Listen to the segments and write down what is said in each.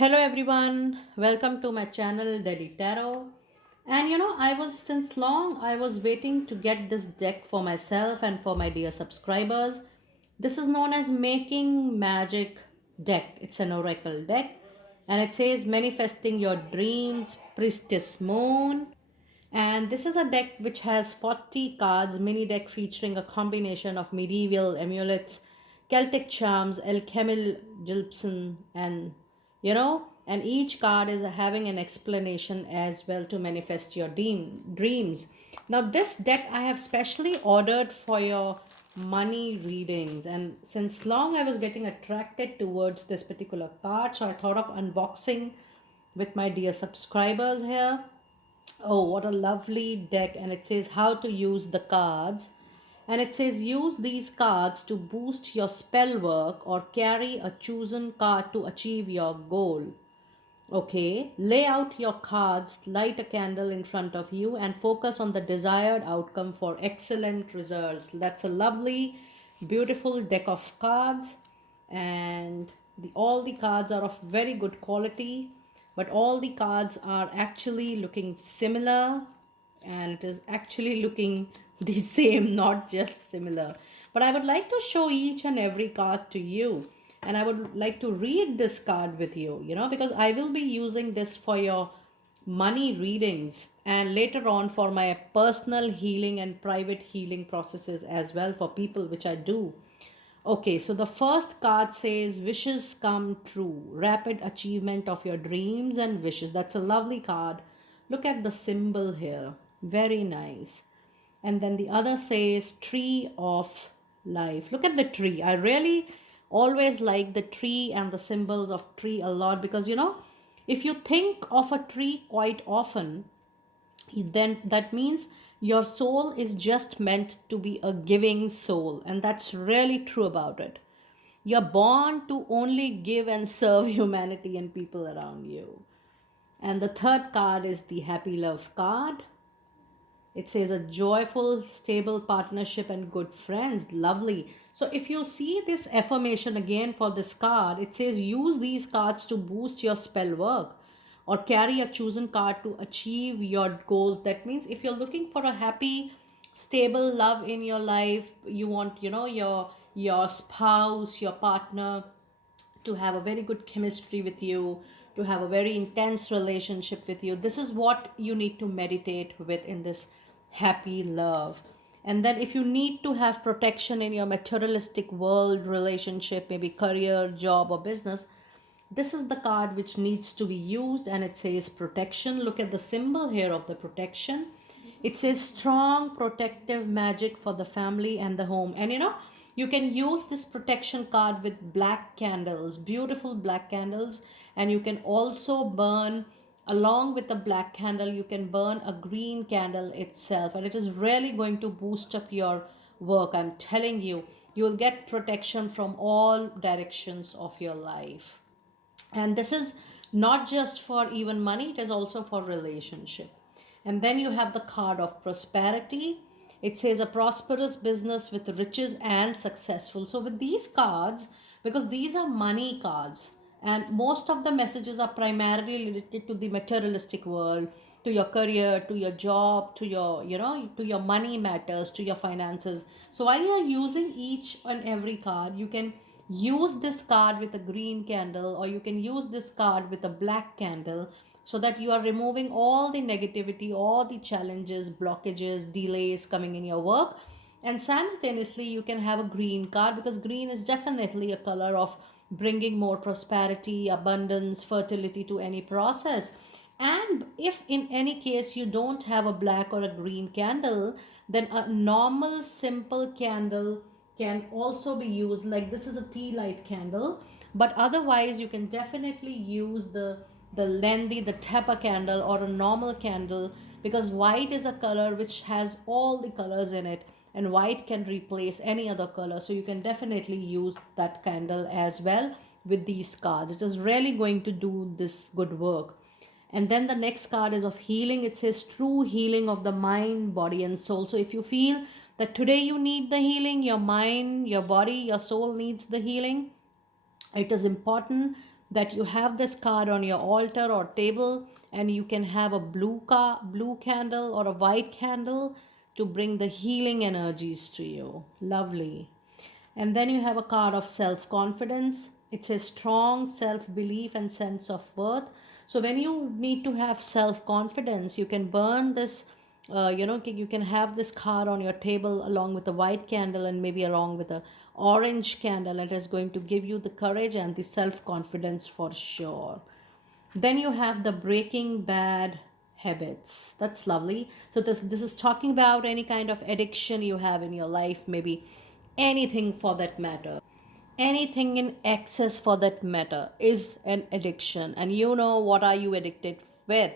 Hello everyone, welcome to my channel Delhi Tarot. And I was since long I was waiting to get this deck for myself and for my dear subscribers. This is known as Making Magic deck. It's an oracle deck and it says manifesting your dreams, Priestess Moon. And this is a deck which has 40 cards, mini deck featuring a combination of medieval amulets, Celtic charms, alchemical Gilpson, and each card is having an explanation as well to manifest your dreams. Now, this deck I have specially ordered for your money readings, and since long I was getting attracted towards this particular card, so I thought of unboxing with my dear subscribers here. Oh, what a lovely deck! And it says how to use the cards. And it says use these cards to boost your spell work or carry a chosen card to achieve your goal. Okay, lay out your cards, light a candle in front of you, and focus on the desired outcome for excellent results. That's a lovely, beautiful deck of cards, and all the cards are of very good quality, but all the cards are actually looking similar, and it is actually looking the same, not just similar. But I would like to show each and every card to you, and I would like to read this card with you, because I will be using this for your money readings and later on for my personal healing and private healing processes as well for people, which I do. Okay, so the first card says wishes come true, rapid achievement of your dreams and wishes. That's a lovely card. Look at the symbol here, very nice. And then the other says tree of life. Look at the tree. I really always like the tree and the symbols of tree a lot because if you think of a tree quite often, then that means your soul is just meant to be a giving soul, and that's really true about it. You're born to only give and serve humanity and people around you. And the third card is the happy love card. It says a joyful, stable partnership and good friends. Lovely. So if you see this affirmation again for this card, it says use these cards to boost your spell work or carry a chosen card to achieve your goals. That means if you're looking for a happy, stable love in your life, you want, your spouse, your partner to have a very good chemistry with you, to have a very intense relationship with you. This is what you need to meditate with in this happy love. And then, if you need to have protection in your materialistic world relationship, maybe career, job, or business, this is the card which needs to be used, and it says protection. Look at the symbol here of the protection. It says strong protective magic for the family and the home. And you can use this protection card with black candles, beautiful black candles, and you can also burn along with the black candle, you can burn a green candle itself, and it is really going to boost up your work. I'm telling you, you will get protection from all directions of your life. And this is not just for even money, it is also for relationship. And then you have the card of prosperity. It says a prosperous business with riches and successful. So with these cards, because these are money cards, and most of the messages are primarily related to the materialistic world, to your career, to your job, to your to your money matters, to your finances. So while you are using each and every card, you can use this card with a green candle, or you can use this card with a black candle, so that you are removing all the negativity, all the challenges, blockages, delays coming in your work. And simultaneously you can have a green card, because green is definitely a color of bringing more prosperity, abundance, fertility to any process. And if in any case you don't have a black or a green candle, then a normal simple candle can also be used. Like this is a tea light candle, but otherwise you can definitely use the Lendi, the Tapa candle, or a normal candle, because white is a color which has all the colors in it, and white can replace any other color. So you can definitely use that candle as well with these cards. It is really going to do this good work. And then the next card is of healing. It says true healing of the mind, body, and soul. So if you feel that today you need the healing, your mind, your body, your soul needs the healing, it is important that you have this card on your altar or table, and you can have a blue candle or a white candle to bring the healing energies to you. Lovely. And then you have a card of self confidence. It says strong self belief and sense of worth. So when you need to have self confidence, you can burn this. You can have this card on your table along with a white candle and maybe along with a orange candle. It is going to give you the courage and the self confidence for sure. Then you have the breaking bad habits. That's lovely. So this is talking about any kind of addiction you have in your life, maybe anything for that matter. Anything in excess for that matter is an addiction. And you know what are you addicted with?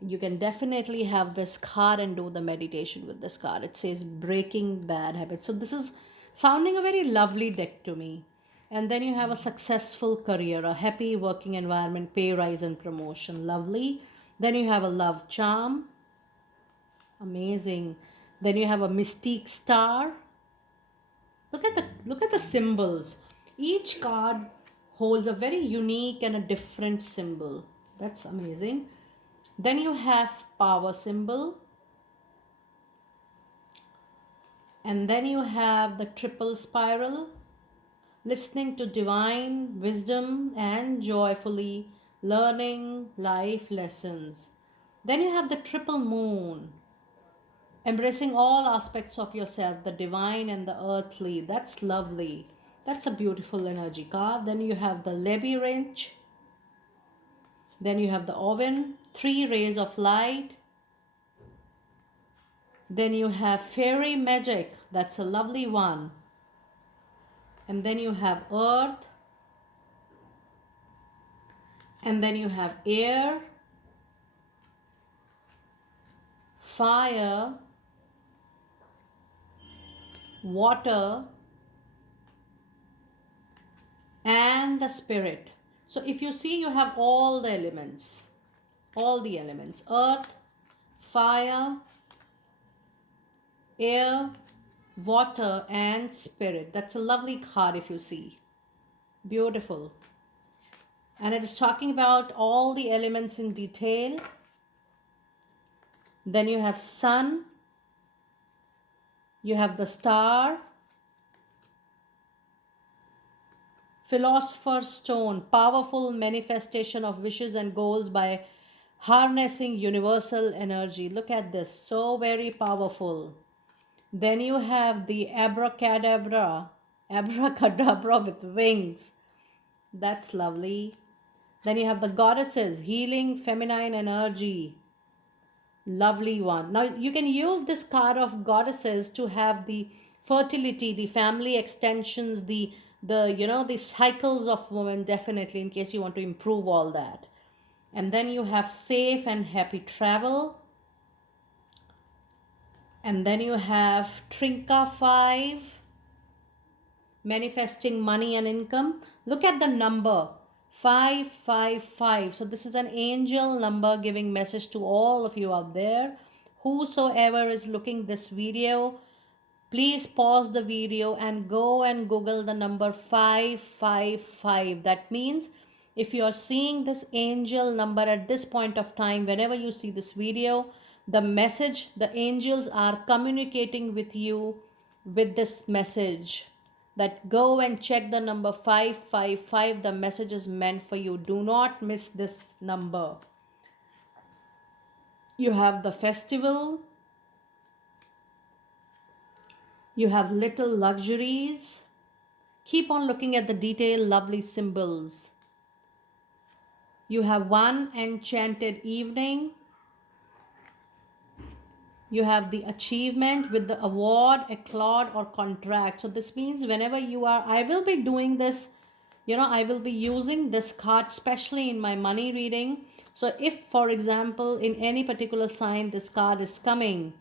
You can definitely have this card and do the meditation with this card. It says breaking bad habits. So this is sounding a very lovely deck to me. And then you have a successful career, a happy working environment, pay rise and promotion. Lovely. Then you have a love charm. Amazing. Then you have a mystique star. Look at the symbols. Each card holds a very unique and a different symbol. That's amazing. Then you have power symbol, and then you have the triple spiral, listening to divine wisdom and joyfully learning life lessons. Then you have the triple moon, embracing all aspects of yourself, the divine and the earthly. That's lovely. That's a beautiful energy card. Then you have the labyrinth. Then you have the oven, three rays of light. Then you have fairy magic. That's a lovely one. And then you have earth. And then you have air, fire, water, and the spirit. So if you see, you have all the elements. All the elements. Earth, fire, air, water, and spirit. That's a lovely card if you see. Beautiful. And it is talking about all the elements in detail. Then you have sun, you have the star, philosopher's stone, powerful manifestation of wishes and goals by harnessing universal energy. Look at this, so very powerful. Then you have the abracadabra with wings. That's lovely. Then you have the goddesses, healing feminine energy. Lovely one. Now you can use this card of goddesses to have the fertility, the family extensions, the cycles of women, definitely, in case you want to improve all that. And then you have safe and happy travel. And then you have Trinka 5, manifesting money and income. Look at the number 555. So this is an angel number giving message to all of you out there. Whosoever is looking this video, please pause the video and go and Google the number 555. That means if you are seeing this angel number at this point of time, whenever you see this video, the message, the angels are communicating with you with this message that go and check the number 555. The message is meant for you. Do not miss this number. You have the festival. You have little luxuries. Keep on looking at the detailed, lovely symbols. You have one enchanted evening. You have the achievement with the award, accolade, or contract. So this means whenever you are, I will be doing this, I will be using this card, especially in my money reading. So if, for example, in any particular sign, this card is coming,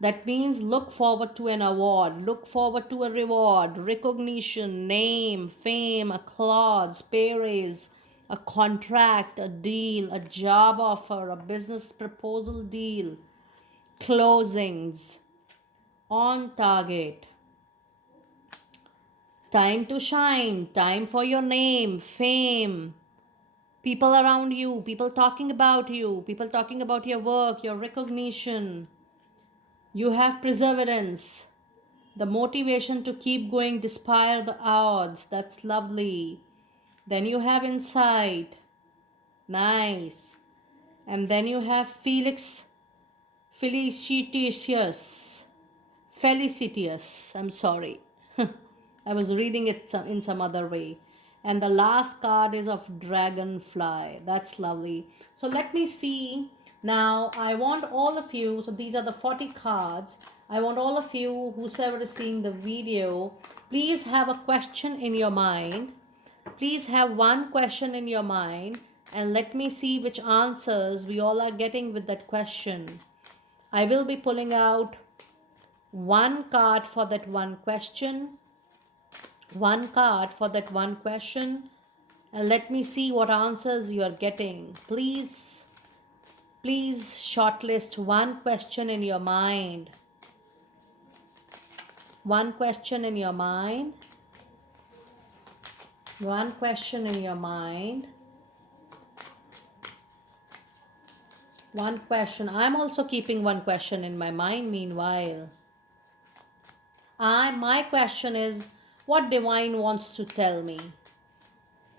that means look forward to an award, look forward to a reward, recognition, name, fame, accolades, pay raise, a contract, a deal, a job offer, a business proposal deal, closings, on target, time to shine, time for your name, fame, people around you, people talking about you, people talking about your work, your recognition. You have perseverance, the motivation to keep going despite the odds. That's lovely. Then you have insight. Nice. And then you have Felicitious. Felicitious. I'm sorry. I was reading it in some other way. And the last card is of Dragonfly. That's lovely. So let me see. Now, I want all of you, so these are the 40 cards. I want all of you, whosoever is seeing the video, please have a question in your mind. Please have one question in your mind and let me see which answers we all are getting with that question. I will be pulling out one card for that one question, and let me see what answers you are getting. Please shortlist one question in your mind. One question in your mind. One question in your mind. One question. I'm also keeping one question in my mind meanwhile. My question is, what divine wants to tell me?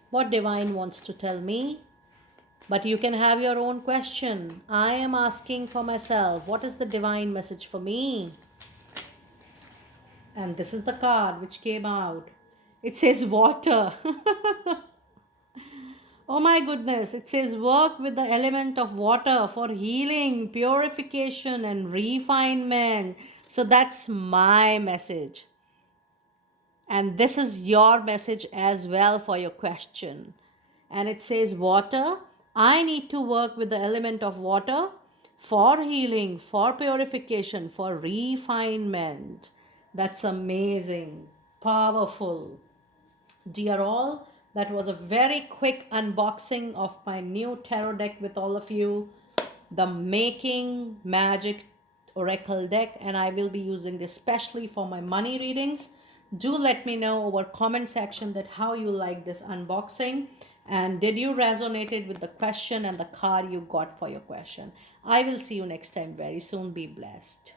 What divine wants to tell me? But you can have your own question. I am asking for myself, what is the divine message for me? And this is the card which came out. It says water. Oh my goodness, it says work with the element of water for healing, purification, and refinement. So that's my message. And this is your message as well for your question. And it says water. I need to work with the element of water for healing, for purification, for refinement. That's amazing, powerful. Dear all, that was a very quick unboxing of my new tarot deck with all of you, the Making Magic Oracle deck, and I will be using this especially for my money readings. Do let me know over comment section that how you like this unboxing and did you resonated with the question and the card you got for your question. I will see you next time very soon. Be blessed.